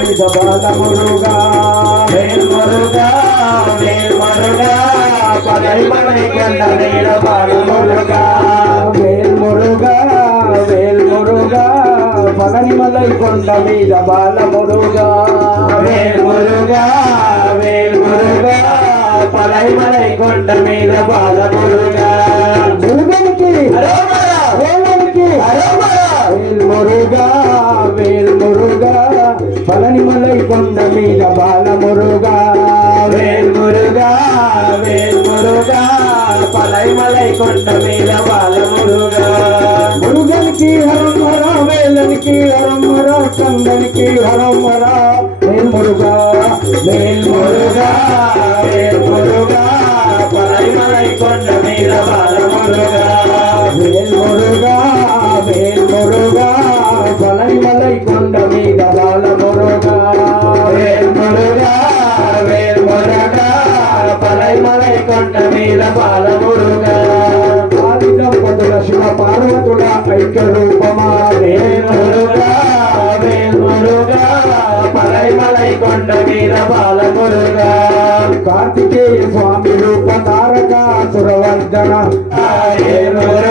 బాలమురుగా వేల్మురుగా వేల్మురుగా పలైమలై కొండ మీద బాలమురుగా వేల్మురుగా వేల్మురుగా పగనిమలై కొండ మీద బాలమురుగా వేల్మురుగా వేల్మురుగా పలైమలై కొండ మీద బాలమురుగా మురుగనికి వేలనికి వేల్మురుగా వేల్మురుగా పగనిమలై కొండ మీద బాలమురుగా వేల్మురుగా వేల్మురుగా పలైమలై కొండ మీద బాలమురుగా మురుగనికి హరం హర వేలనికి హరం హర కందనికి హరం హర వేల్మురుగా వేల్మురుగా వేల్మురుగా పలైమలై కొండ మీద బాలమురుగా వేల్మురుగా వేల్మురుగా పలైమలై కొండ మీద బాలమురుగా వేల్మురుగా వేల్మురుగా పలైమలై కొండ మీద బాలమురుగా ఆదిదంపతుల శివ పార్వతుల ఐక్య రూపమా వేల్మురుగా వేల్మురుగా పలైమలై కొండ మీద బాలమురుగా కార్తికేయ స్వామి రూప తారక సురవర్ధన వేల్మురుగా